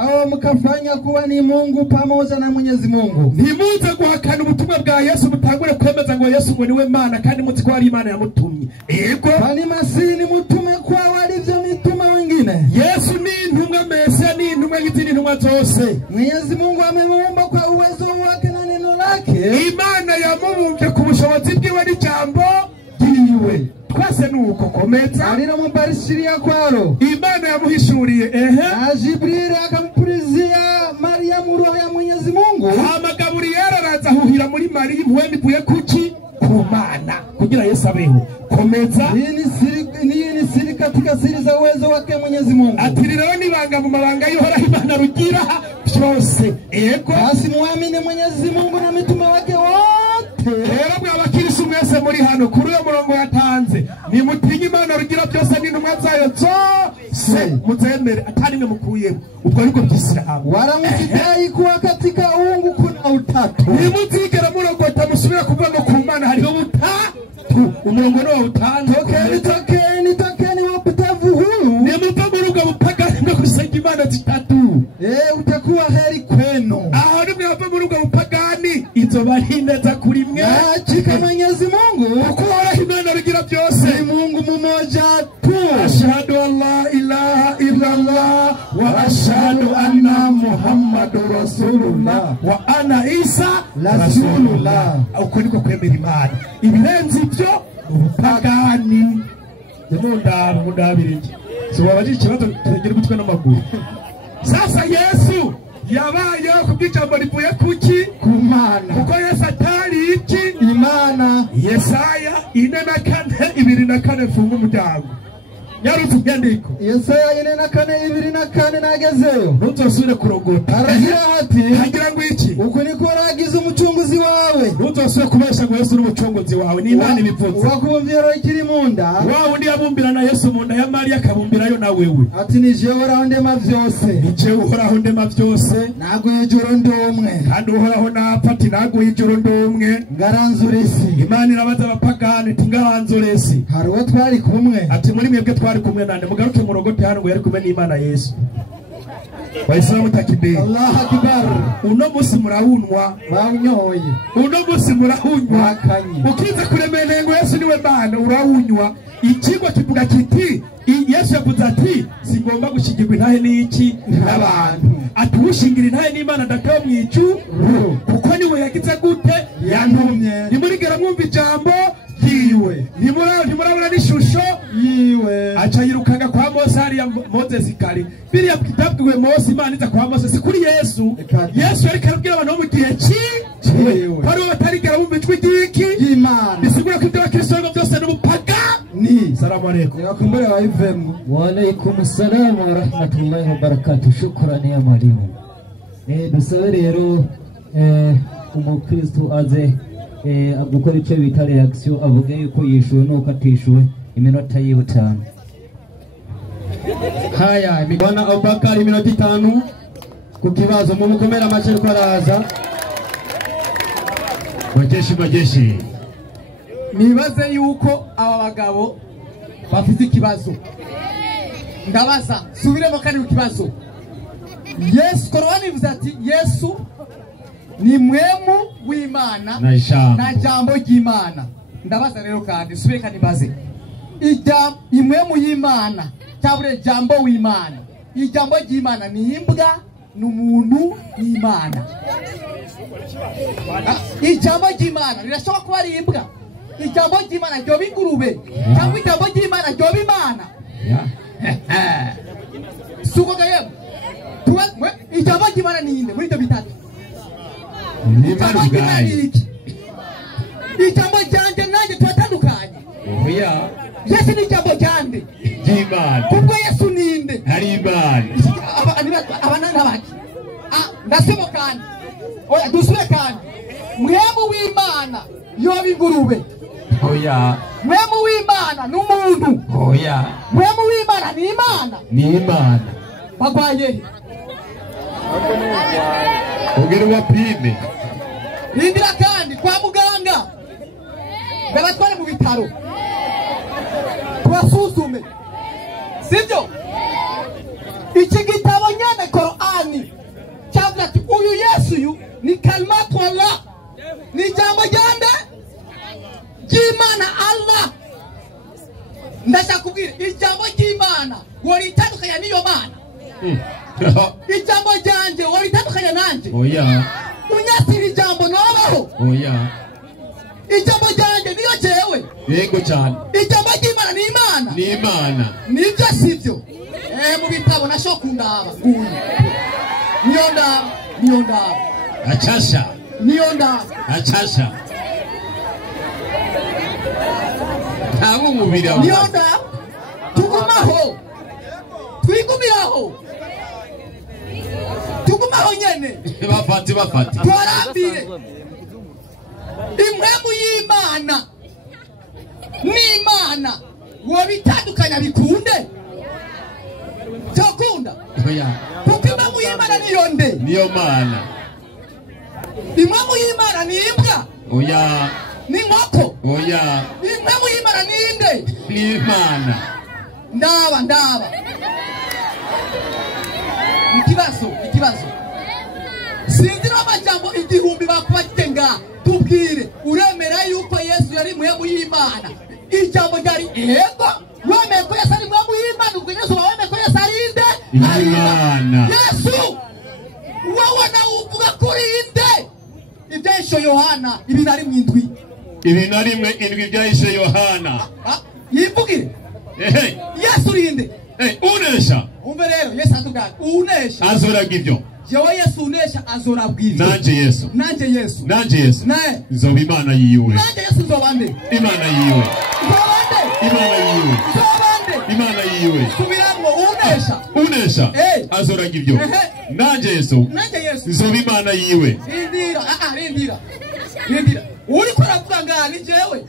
Au mkafanya kuwa ni Mungu pamoja na Mwenyezi Mungu. Ntimuze guhakana ubutumwa bwa Yesu mutangure kwemeza ngo Yesu ngo niwe Mana kandi muzi ko ari Imana yamutumye. Ego bali masini mutume kwa walivyo mitume wengine. Yesu ni intumwa Mesia, ni intumwa y'izindi ntumwa zose. Mwenyezi Mungu amemuumba kwa uwezo wake na neno lake. Imana yamubumbye ku bushobozi bwiwe n'ijambo ryiwe. Twese nuko komeza alino mubarishiria kwaro. Imana yamuhishuriye na Jibril akampurizia Mariamu roho ya Mwenyezi Mungu. Hama Gaburiyeli araza huhira muri Mariya impuhwe ivuye kuki? Ku Mana, kugira Yesu abeho. Komeza. Hii ni siri katika siri za uwezo wake Mwenyezi Mungu. Ati rero nibanga mu mabanga y'Uhoraho Imana rugira byose. Ego basi muamini Mwenyezi Mungu na mitume wake wote. Rero mwabakirisi mwese muri hano kuri uyo murongo yatanze, nimutinye Imana rugira byose n'intumwa zayo zose muzemere atari mwe mukuyemo. Ubwo ariko by'Isilamu wala msitai kuwa katika uungu kuna utatu. Nimuzigera murogota musubira kuvuga ngo ku Mana hariho butatu. Umurongo no utanze. Tokeni wapitavu huu. Nimuva mu rugo bupagani no gusenga Imana zitatu. Utakuwa heri kwenu. Aho nimwe bava mu rugo bupagani izoba hineza kuri mwe. Chika Mwenyezi Mungu kuko Uhoraho Imana rugira byose ni Mungu mmoja tu. ashhadu an la ilaha illallah wa ashhadu anna muhammadur rasulullah wa ana isa rasulullah. Uko niko kwemera Imana. Ibirenze ibyo ubupagani. Mundabirije so wabaje ikibazo turegera gutwe n'amaguru. Sasa Yesu yabaye kubw'ijambo rivuye kuki ku Mana, kuko Yesu atari iki Imana. Yesaya 4:2 funga umuryango yarutse ubwandiko. Yesaya 4:2 nagezeyo ntuzosubire kurogota. Aragira ati hagira ngo iki uko niko ragize umucunguzi wawe, ntuzosubire kubesha ngo Yesu n'umucunguzi wawe ni Imana ibipfutse. Wakumvira ikiri munda wawe ndi yabumbira na Yesu munda ya Mariya akabumbirayo na wewe. Ati ni jewe uhoraho ndema vyose, ni jewe uhoraho ndema vyose, nago ijoro ndomwe kandi uhoraho napati nago ijoro ndomwe ngaranzuresi. Imana irabaza abapagani ati ngaranzuresi. Hari uwo twari kumwe ati muri mwebwe twari kumwe nande mugaruke murogote hano ngo yari kumwe n'Imana Yesu. Waislamu takibiri. Allahu akbar. Uno musi murahunwa baunyoye, uno musi murahunwa ukiza kuremerera ngo Yesu niwe Mana urahunwa. Ikigo kivuga kiti Yesu yavuze ati singomba gushigirwa intahe n'iki n'abantu, ati ushingira intahe n'Imana dataho mwicu kuko niwe yagize gute yantumye. Nimurigera mwumva ijambo yiwe, nimurabona n'ishusho yiwe. Aca yirukanga kwa Mose hariya Moses kari biriya kitabwiwe Mose Imana iza kwa Mose si kuri Yesu. Yesu yari karabwira abantu mu gihe ciwe hari batarigera bumva ijwi ry'iki y'Imana. Bisigura ko ibyo Kristo byose n'ubupaga ni. Salamu alaykum. Yakumbere wa FM. Wa alaykum assalam wa rahmatullahi wa barakatuh. Shukrani ya mwalimu. Dusabe rero umukristo aze agukora icyo bita reaction, avuga yuko yishuwe nuko atishuwe iminota yiwe 5. Haya Bwana Abubakar iminota 5 ku kibazo mu mukomera amace ko araza. Majeshi nibaze yuko aba bagabo bafite ikibazo. Ndabaza subiremo kandi ku kibazo. Yesu Korani ivuze ati Yesu ni mwemu w'Imana na jambo ry'Imana. Ndabaza rero kandi subire kandi baze imwemu y'Imana cyabure jambo w'Imana. Ijambo ry'Imana ni imbwa n'umuntu n'Imana. Ijambo ry'Imana rirashobora kuba ari imbwa, ijambo ry'Imana ryo bingurube cyangwa ijambo ry'Imana ryo bimana. Suko gayemo ijambo ry'Imana ni inde muri ibyo bitatu? Ijambo ry'Imana ni iki? Ijambo ryanje nanjye turatandukanye. Yesu ni ijambo ryande ry'Imana, kuko Yesu ni inde ari Imana. Abana n'abaki ndasemo kandi oya dusure kandi mwemu w'Imana yo bingurube. Oya mwemu w'Imana n'umuntu. Oya mwemu w'Imana ni Imana. Ni Imana bagwaye ugere wapime rindira kandi kwa muganga babatwara mu bitaro twasuzume, sibyo? Iki gitabo nyene Korani cyavuga ati uyu Yesu yu ni kalimatu Allah, ni jambo jande ry'Imana Allah. Ndashaka kubwira ijambo ry'Imana woritandukanya niyo Mana. Ijambo ryanje woritandukanya nanje. Oya unyasira ijambo nobaho. Oya ijambo ryanje niyo jewe. Yego cyane. Ijambo ry'Imana ni Imana. Ni Imana. Nibyo sibyo? Mu bitabo nasho kundaba. Niyo ndaba. Achasha. Niyo ndaba. Achasha. Ntabwo mubira. Niyo ndaba. Tugumaho. Twigumiraho. Tugumaho nyene. Bafati. Twarambire. Imwemu y'Imana ni Imana wobitandukanya bikunde cyokunda. Oya kuko imwemu y'Imana niyo nde niyo Mana. Imwemu y'Imana ni imbwa. Oya ni nkoko. Oya imwemu y'Imana ni inde ni Imana. Ndaba ikibazo sinzira amajambo igihumbi bakubatenga. Tubwire uremera yuko Yesu yari mwemu y'Imana? Ijambo ryari ego wemeye ko Yesu ari Imana. Yesu wowe na uvuga kuri inde ibyesho Yohana ibinari mwindwi ibinarimwe indwi byahise Yohana yivugire Yesu rinde unesha umve rero Yesu atubwira unesha azoraga ibyo jewe Yesu unesha azorabwira nanje Yesu naye nzoba Imana yiwe nanje Yesu nzobande Imana yiwe Imana yiwe subiramwo unesha azoraga ibyo nanje Yesu nzoba Imana yiwe rindira uri ko aravuga ngani jewe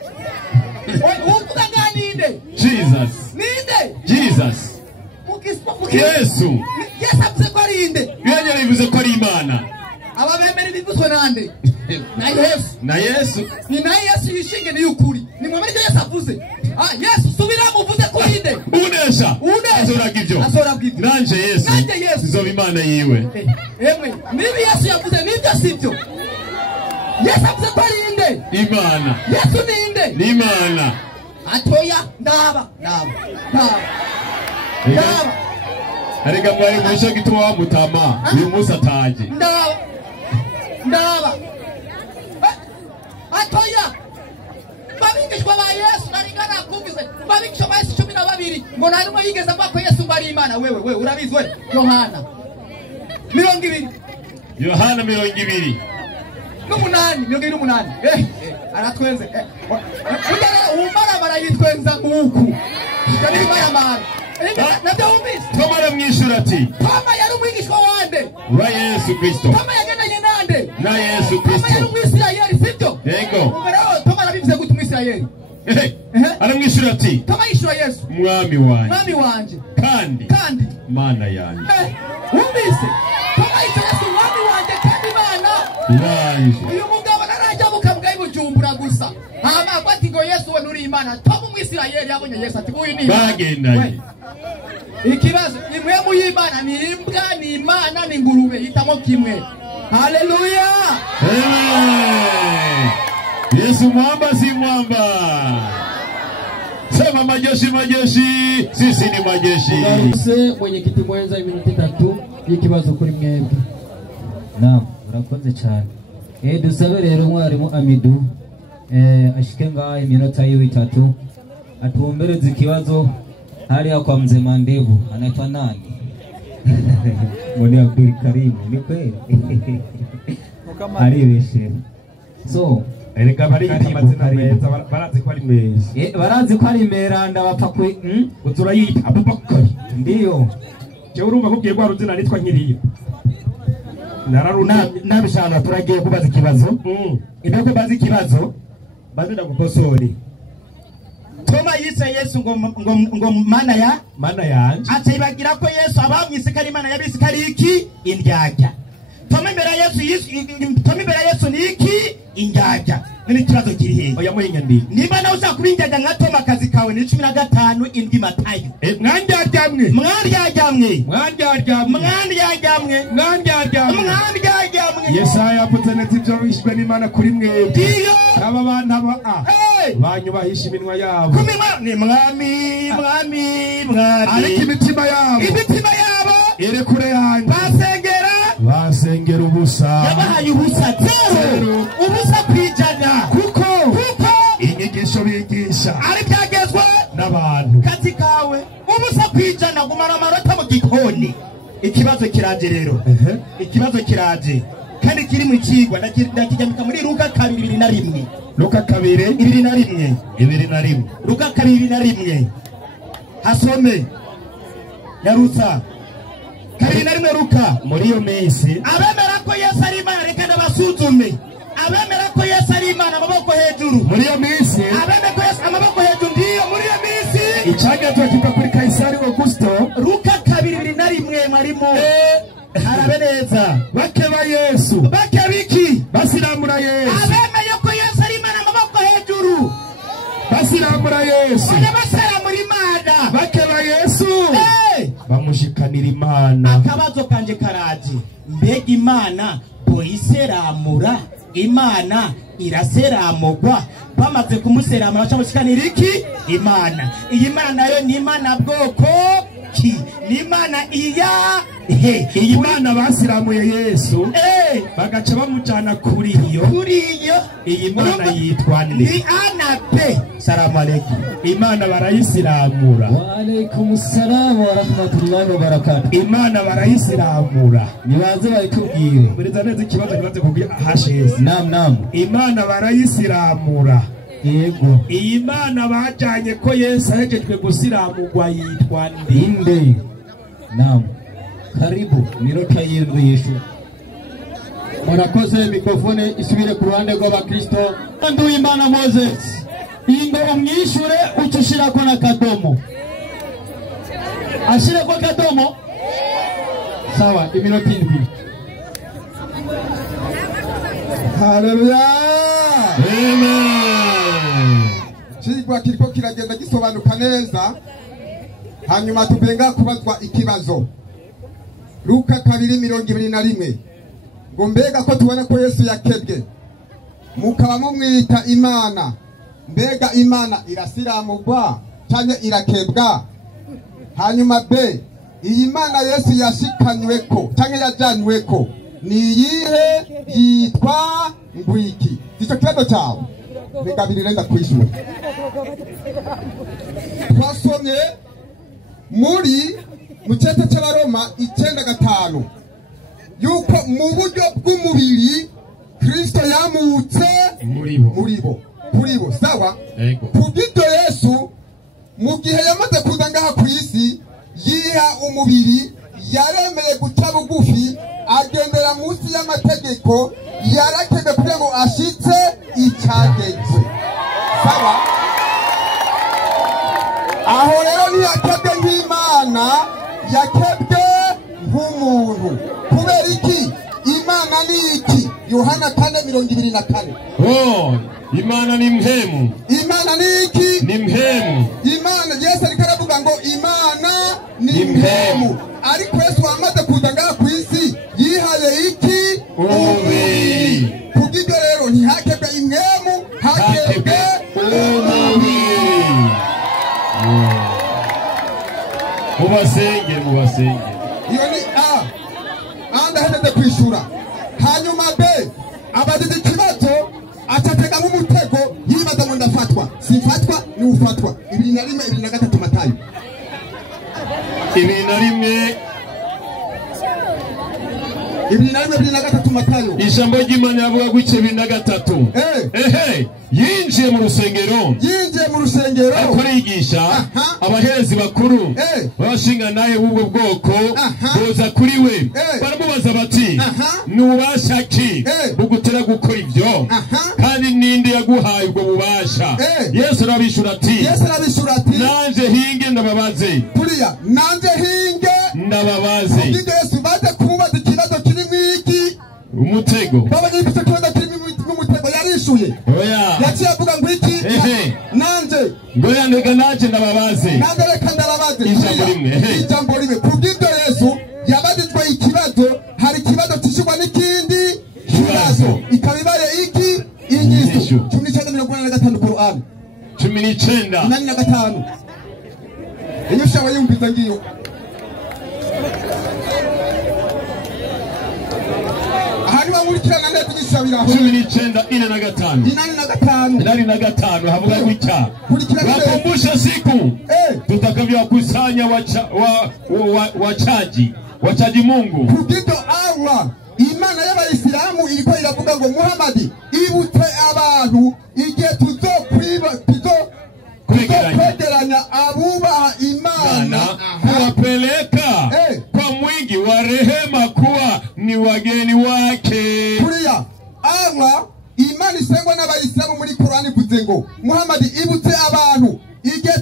uvuga ngani ninde Jesus Yesu avuze ko ari inde yanyere bivuze ko ari Imana aba bemera bivuzwe nande na Yesu ni na Yesu yishinge ni ukuri ni mwe muri Yesu avuze Yesu subira muvuze ko inde unesha azoraga ibyo nanje Yesu nzoba Imana yiwe emwe nibi Yesu yavuze nibyo sibyo Yesu avuze ko ari inde Imana Yesu ni inde ni Imana atoya ndaba arega mwari mwisho gituma wamutama uyu munsi ataje ndaba atoya babigishwa ba Yesu naringana kumvise babigishwa ba Yesu 12 ngo narimo yigeza kwa Yesu ngo ari Imana wewe urabizi we Yohana 20 n'umunani aratwenze umara yitwenza nguku kandi mara nabyo wumvise Toma aramwishyura ati Toma yari umwigishwa wande wa Yesu Kristo Toma yagendanye nande na Yesu Kristo Toma yari umwisirayeli sibyo yego Toma arabivuze gute umwisirayeli aramwishyura ati Toma yishura Yesu mwami wanje kandi Mana yanjye wumvise Toma yishura Yesu mwami wanje kandi Mana uyu mugabo narajya mukambwa ibujumbura gusa hama ati ngo Yesu we nuri Imana Toma umwisirayeli yabonye Yesu ati uyu ni bagendanye ikibazo nimwe mu y'Imana ni imbwa ni Imana ni ngurube hitamo kimwe haleluya Yesu mwamba si mwamba sema majeshi sisi ni majeshi Garuse mwenyekiti mwenza iminota 3 y'ikibazo kuri mwebwe naam urakoze cyane dusabe rero mwarimu Amidu ashike ngaho iminota yiwe 3 atuombereze ikibazo hali kwa mzee Mandevu anaitwa nani? Mwani Abdul Karim ni kweli. Aribeshe. So ereka bari amazina meza barazi ko ari meza barazi ko ari meranda bapfa ku uturayita Abubakar ndiyo je urumva kubwiye kwa ruzina nitwa nkiriyo nararuna nabishana turagiye kubaza ikibazo ibyo kubaza ikibazo bazenda gukosori Toma yise Yesu ngo mana yanje acibagira ko Yesu abamwise kari Imana yabise kari iki indyarya Toma imbere Yesu ni iki indyarya ni kibazo kiri he oya muhinga ndi niba nawe ushaka kubindyarya nka Toma akazi kawe ni 15 indwi Matayo mwandyarya Yesaya avuze neza ibyo bishwe n'Imana kuri mwebwe aba bantu banyubahisha iminwa yabo ni mwami ariko imitima yabo iri kure yanjye basengera ubusa yabahaye ubusa kwijana kuko inyigisho bigisha ari byagezwe n'abantu kazi kawe ubusa kwijana gumara amanota mu gikoni ikibazo kiraje rero ikibazo kiraje kandi kiri mu kigwa ndakijyamika muri Luka 2:21 Luka 2:21 Luka 2:21 hasome yarutsa 2:21 Luka muri iyo minsi abemera ko Yesu ari Imana reka ndabasuzume abemera ko Yesu ari Imana amaboko hejuru muri iyo minsi abemera ko Yesu amaboko hejuru ndiyo muri iyo minsi icyagatwa kiva kuri Kaisari Augusto Luka 2:21 marimo harabe neza bakeba Yesu bakebiki basiramura Yesu abemeye ko Yesu ari Imana amaboko hejuru basiramura Yesu basaramura Imana bakeba Yesu bamushikanira Imana akabazo kanje karaje mbega Imana boyiseramura Imana iraseramugwa bamaze kumuseramura bamushikanira iki Imana iyi Mana yo ni Imana bwoko ki ni Imana imana iyahe. iyi mana basiramuye Yesu bagaca bamujana kuri iyo iyi mana yitwa nde? ni ana pe. Salamu alaykum. Imana barayisiramura. Wa alaikum salam wa rahmatullahi wa barakatuh. Imana barayisiramura. Nibaze bayitubwire. Buriza neza ikibazo kibaze kubwira hasheze. Nam. Imana barayisiramura. Yego. Iyi mana bajanye ko Yesu ahejejwe gusiramurwa yitwa nde? Nam. Karibu minota y'indwi y'ishu. Murakoze, mikrofone isubire ku ruhande rw'abakristo. Ndu Imana Moses ingo umwishure ucushira ko na kadomo. Ashire ko kadomo. Sawa, iminota indwi. Haleluya. Amen. Chigwa kiriko kiragenda gisobanuka neza. Hanyuma tubenga kubazwa ikibazo. Luka 2:21 ngo mbega ko tubona ko Yesu yakebwe mukaba mumwita Imana, mbega Imana irasiramurwa cyane irakebwa? Hanyuma B, iyi Mana Yesu yashikanyweko cyane yajanyweko ni yihe, yitwa ngwiki? Icyo kibazo cyawe mbega birirenda kwishura. Twasomye muri mu cyete cy'Abaroma 9:5 yuko mu buryo bw'umubiri Kristo yamutse muri bo. Sawa? Kubw'ibyo Yesu mu gihe yamaze kuza ngaha ku isi yiha umubiri, yaremeye guca bugufi, agendera munsi y'amategeko, yarakebwe kugira ngo ashitse icyagezwe. Sawa? Aho rero ntiyakebwe nk'Imana, yakebwe nk'umuntu. Kubera iki? Imana ni iki? Yohana 4:24. Imana ni mhemu. Imana ni iki? Ni mhemu. Imana Yesu ariko aravuga ngo Imana ni mhemu. Ariko Yesu amaze kuza ngaha ku isi yihaye iki? Umubiri. Kubw'ibyo rero ntihakebwe imhemu, hakebwe umubiri. Mubasenge. Iyo ni A. Ndaheneze kwishura. Hanyuma B, abagize ikibazo atatega mu mutego yibaza ngo ndafatwa. Sifatwa ni ufatwa. 2:1-2:3 Matayo. 2:1-2:3 Matayo. Ijambo ry'Imana yavuga guce 2:3. Yinjiye mu rusengero akurigisha. Abaherezi bakuru babashinga naye b'ubwo bwoko boza kuri we baramubaza bati nubasha ki bugutera gukora ibyo, kandi ninde yaguhaye ubwo bubasha? Yesu arabishura ati nanje hinge ndababaze. Kuriya nanje hinge ndababaze. Yesu baje kubaza ikibazo kiri mwiki umutego. Baba yifite kibazo kiri mu mutego yarishuye. Yaciye avuga ngo iki? Nanje ngoya ndega naje ndababaze. Nanje reka ndababaze. Ijambo rimwe. Kubw'ibyo Yesu yabajijwe ikibazo, hari ikibazo kishurwa n'ikindi kibazo. Ikabibaye iki? Inyigisho 19:45 Qur'an. 19:45. Iyo shawa yumviza ngiyo. Ahari wamurikirana neza igishabiraho. 19:45 havuga gutya. Wakumbusha siku tutakavyokusanya wachaji Mungu. Kubw'ibyo Allah Imana y'Abayisilamu iriko iravuga ngo Muhammad ibutse abantu igihe kwegeranya abubaha Imana, kuwapeleka kwa mwingi wa rehema kuwa ni wageni wake. Kuriya Allah Imana isengwa n'Abayisilamu muri Qur'ani ivuze ngo Muhammad ibutse abantu igihe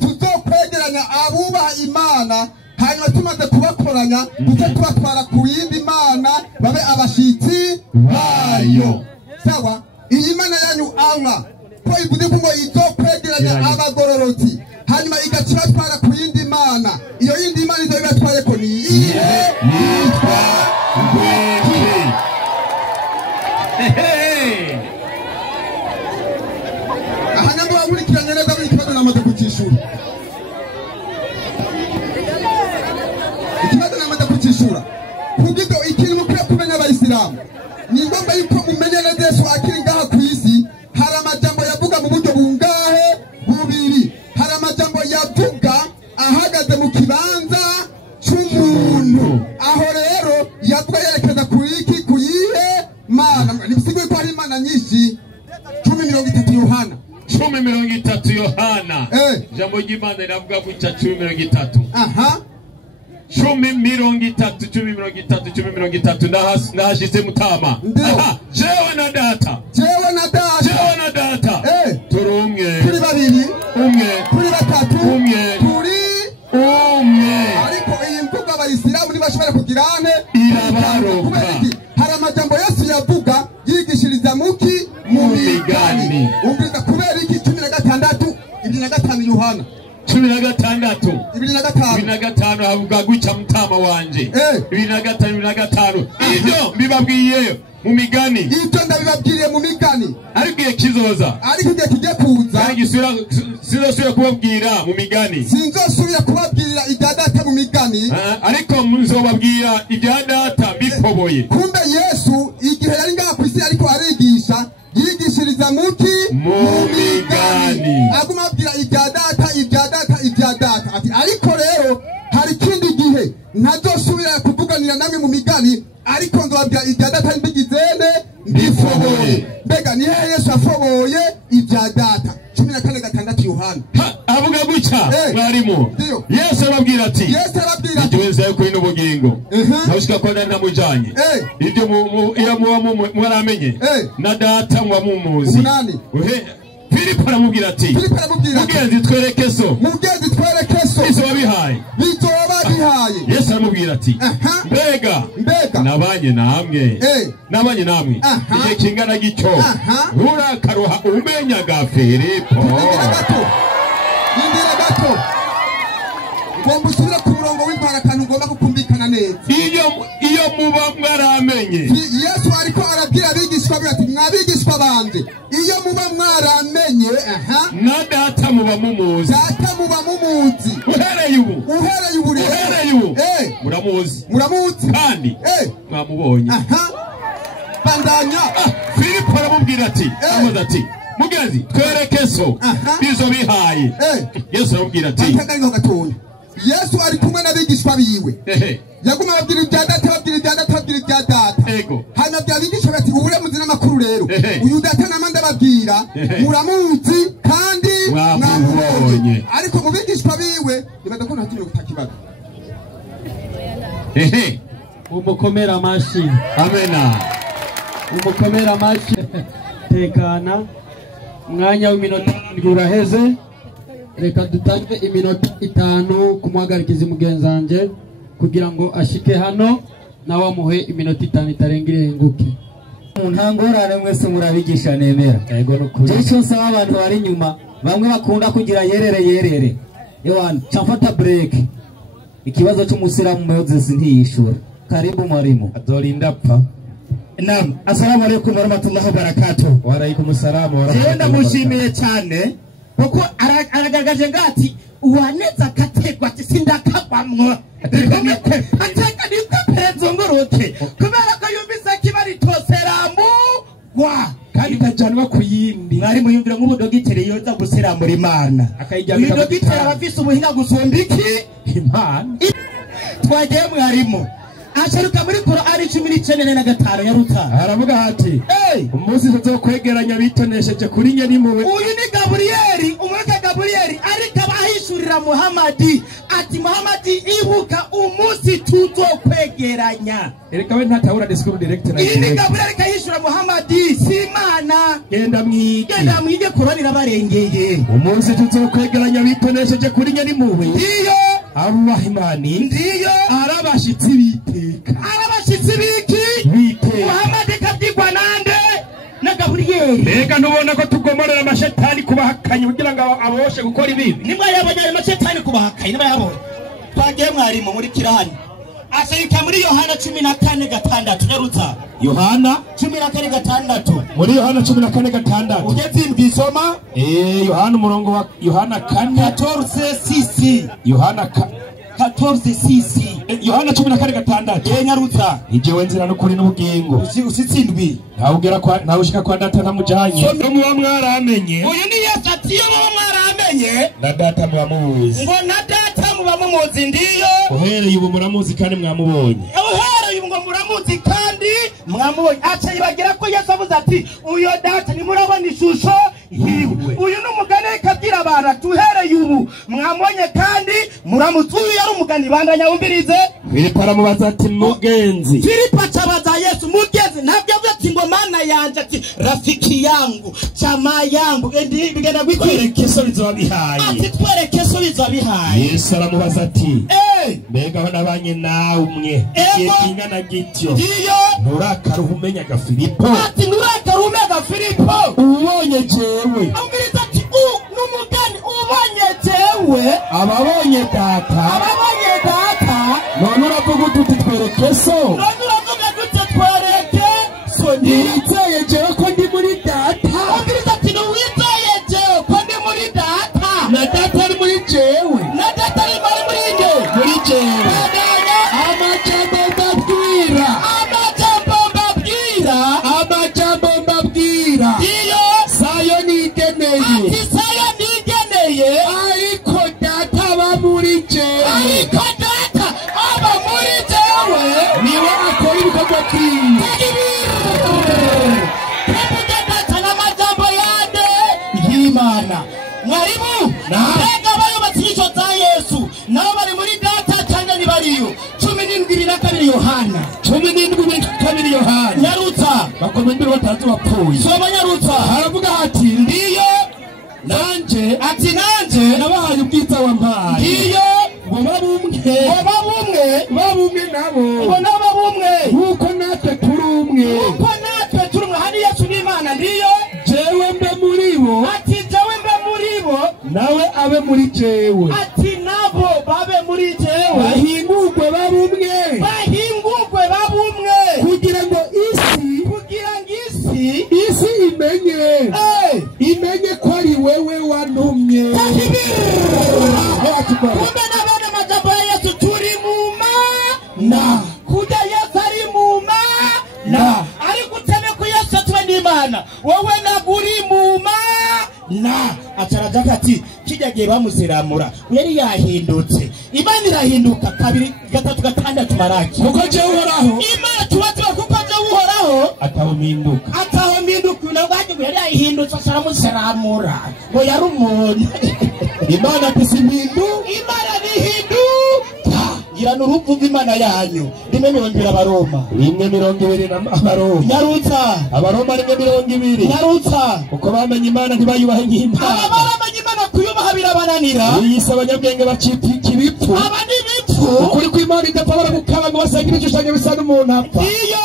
kwegeranya abubaha Imana, hanyuma tumaze kubakoranya tuze tubatwara ku yindi Mana babe abashitsi bayo. Sawa? Iyi Mana yanyu Allah ko ivuze ngo izokwegeranya abagororotsi, hanyuma igacibatwara ku yindi Mana. Iyo yindi Mana izo ibatwaye ko ni iyihe? Yitwa ngwiki. Ahanyambo wamurikiranye neza muri kibazo namaze kukishura. Ikibazo kucishura kugido ikintu mukwiye kumenya abayisilamu ni ngombwa yuko mumenya neza Yesu akiri ngaha ku isi hari amajambo yavuga mu buryo bungahe bubiri hari amajambo yavuga ahagaze mu kibanza cy'umuntu aho rero yavuga yerekeza kuyiki kuyihe mana nibisigaye ko hari imana nyinshi 10:30 Yohana 10:30 Yohana jambo ry'Imana riravuga ku cya 10:30 aha 10:30 ndahashitse mutama jewe na data turi umwe turi babiri umwe turi batatu umwe turi umwe ariko iyi mvuga abayisilamu ntibashobora kugirane irabaroka hari amajambo Yesu yavuga yigishiriza muki mu migani umviriza kubera iki 16 25 Yohana 16 havuga gutya mutama wanje 25 ibyo mbibabwiye mu migani ibyo ndabibabwiriye mu migani ariko igihe kizoza ariko igihe kijye kuza sinzosubira kubabwira mu migani sinzosubira kubabwira ibya data mu migani ariko muzobabwira ibya data bipoboye kumbe Yesu igihe yari ngaha ku isi ariko arigisha yigishiriza muki mu migani aguma abwira ibya data ati ariko rero hari ikindi gihe ntazosubira kuvuganira namwe mu migani ariko nzobabwira ibya data mbigizene mbifoboye mbega ni hehe Yesu afoboye ibya data 14:6 Yohana avuga gutya mwarimu Yesu arabwira ati igiweza yuko ino bugingo nabishika ko ndamujanye ibyo iyo muba mwaramenye na data muba mumuzi Filipo aramubwira ati mugenzi twereke so bizoba bihaye Yesu aramubwira ati mbega nabanye namwe igihe kingana gityo nturakaruha umenyaga Filipo Indira gato ngomba usubire ku murongo w'Imana kandi ugomba kukumvikana neza iyo muba mwaramenye Yesu ariko arabwira abigishwa be ati mwabigishwa banje iyo muba mwaramenye na data muba mumuzi uhereye ubu muramuzi kandi mwamubonye bandanya Filipo aramubwira ati mugenzi twereke so bizo bihaye Yesu aramubwira ati Yesu ari kumwe n'abigishwa biwe yaguma ababwira ibya data hanyuma byabigishwa bati ubure muzina makuru rero uyu data namanda babwira muramuzi kandi mwamubonye ariko mu bigishwa biwe nibaza ko ntakintu kutakibaga umukomera amashi amena umukomera amashi tekana mwanya w'iminota uraheze reka dutange iminota 5 kumuhagarikiza mugenzanje kugira ngo ashike hano nawe amuhe iminota 5 itarengire henguke ntangorane mwese murabigisha nemera yego nukuri cyo nsaba abantu bari inyuma bamwe bakunda kugira yerere Yohana chamfata break ikibazo cy'umusiramu Moses ntiyishura karibu mwarimu adorinda pa Naam, assalamu alaykum warahmatullahi wabarakatuh. Wa alaykum assalam warahmatullahi. Ndamushimiye cyane kuko aragaragaje ngati uwaneza kategwa ati sindakagwamwo. Ateka niko pezo ngoroke. Kubera ko yumvise kibari toseramu wa kandi kajanwa kuyindi. Mwari muyumvira nk'ubudogiteri yoza guseramura Imana. Akayijyamira ubudogiteri abafise ubuhinga gusumbiki Imana. Twagiye mwarimu. Asharuka muri Qur'ani 19:5 ya Ruta. Aravuga ati, umunsi tuzokwegeranya bitonesheje kuri nye nimwe. Uyu ni Gabrieli, umwaka Gabrieli ariko abahishurira Muhammadi ati Muhammadi ibuka umunsi tuzokwegeranya. Ereka we ntatahura discours director na. Ini Gabrieli kahishura Muhammadi Simana. Genda mwige Qur'ani rabarengeye. Umunsi tuzokwegeranya bitonesheje kuri nye nimwe. Iyo Allah imani ndiyo arabashitsi biteka Muhammad kabyigwa nande na Gabrieli mbega ntubona ko tugomorera amashetani kubahakanye kugira ngo aboshe gukora ibibi nimwe yabonye amashetani kubahakanye niba yabonye twagiye mwarimu muri kirahani ashayika muri Yohana 14:6 Yarutsa Yohana 14:6 muri Yohana 14:6 ugeze imbwisoma Yohana umurongo wa Yohana 4:14 14:6 Yohana 14:6 Yohana 14:6 yenyarutsa ijewe nzira n'ukuri n'ubugingo usitsindwi ntawe ushika kwa data ntamujanye so muba mwaramenye uyu ni Yesu ati iyo muba mwaramenye na data muba muzi ngo na data muba mumuzi ndiyo uhereye ubu muramuzi kandi mwamubonye uhereye ubu ngo muramuzi kandi mwamubonye aca yibagira ko Yesu avuze ati uyo data nimurabona ishusho yiwe uyu n'umugani kabwira abantu tuhereye ubu mwamubonye kandi muramuzi uyu yari umugani bandanya wumbirize Filipo aramubaza ati mugenzi Filipo acabaza Yesu mugenzi ntabwo yavuze ati ngo mana yanje ati rafiki yangu chama yangu endi bigenda twereke so bizoba bihaye ati twereke so bizoba bihaye Yesu aramubaza ati mbega aho nabanye nawe igihe kingana gityo nturakaruha umenyaga Filipo ati nturakaruha umenyaga Filipo ubonye jewe ambwiriza ati n'umugani ubonye jewe ababonye data none uravuga uti twereke so nizeye jewe ko ndi muri data ambwiriza ati ntiwizeye jewe ko ndi muri data na data ari muri jewe na data ari muri jewe amajambo mbabwira iyo sayo nigeneye ati sayo nigeneye ariko data aba muri jewe niwe akora ibikorwa byiwe y'Imana mwarimu mbega abayubatse inyigisho za Yesu nabo bari muri data cyangwa ni bariyo 17:2 Yohana 17:2 Yohana nyarutsa bakoma imbere batatu bapfuye soma nyarutsa haravuga hati ndiyo nanje ati nanje nabahaye ubwiza wampaye ndiyo ngo babumwe nabo ngo nababumwe nkuko natwe turi umwe hari Yesu n'Imana ndiyo jewe mbe muri bo ati jewe mbe muri bo nawe abe muri jewe ati nabo babe muri jewe bahingurwe babumwe kugira ngo isi imenye ko ari wewe wantumye kumbe nabone amajambo ya Yesu turi muma kuja Yesu ari muma ari guteme ku Yesu tuwe n'Imana wowe naguri muma acaraga ati kijya gihe bamuziramura yari yahindutse Imana irahinduka 2 3 6 maraki kuko je uhoraho Imana tubatwa kuko je uhoraho atahominduka nabwo yari yahindutse asaramuziramura ngo yari umuntu Imana tisindu Imana ni hindu gira n'urupfu rw'Imana yanyu 1:20 Abaroma 1:20 Abaroma nyarutsa Abaroma 1:20 nyarutsa uko bamenye Imana ntibayubahe nk'Imana abamenye Imana kuyubaha birabananira yise abanyabwenge bacita ikibipfu abandi bipfu ukuri kw'Imana idapfa gukaba ngo basenga ibishushanyo bisa n'umuntu apfa iyo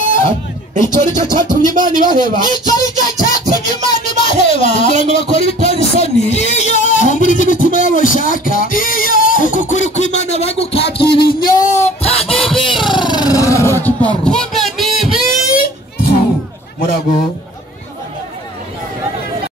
icyo nicyo cyatumye Imana ibaheba kugira ngo bakore ibitari isoni iyo bumvirize imitima yabo ishaka kuko ukuri kw'Imana bagukabye ibinyo kumbe nibi murago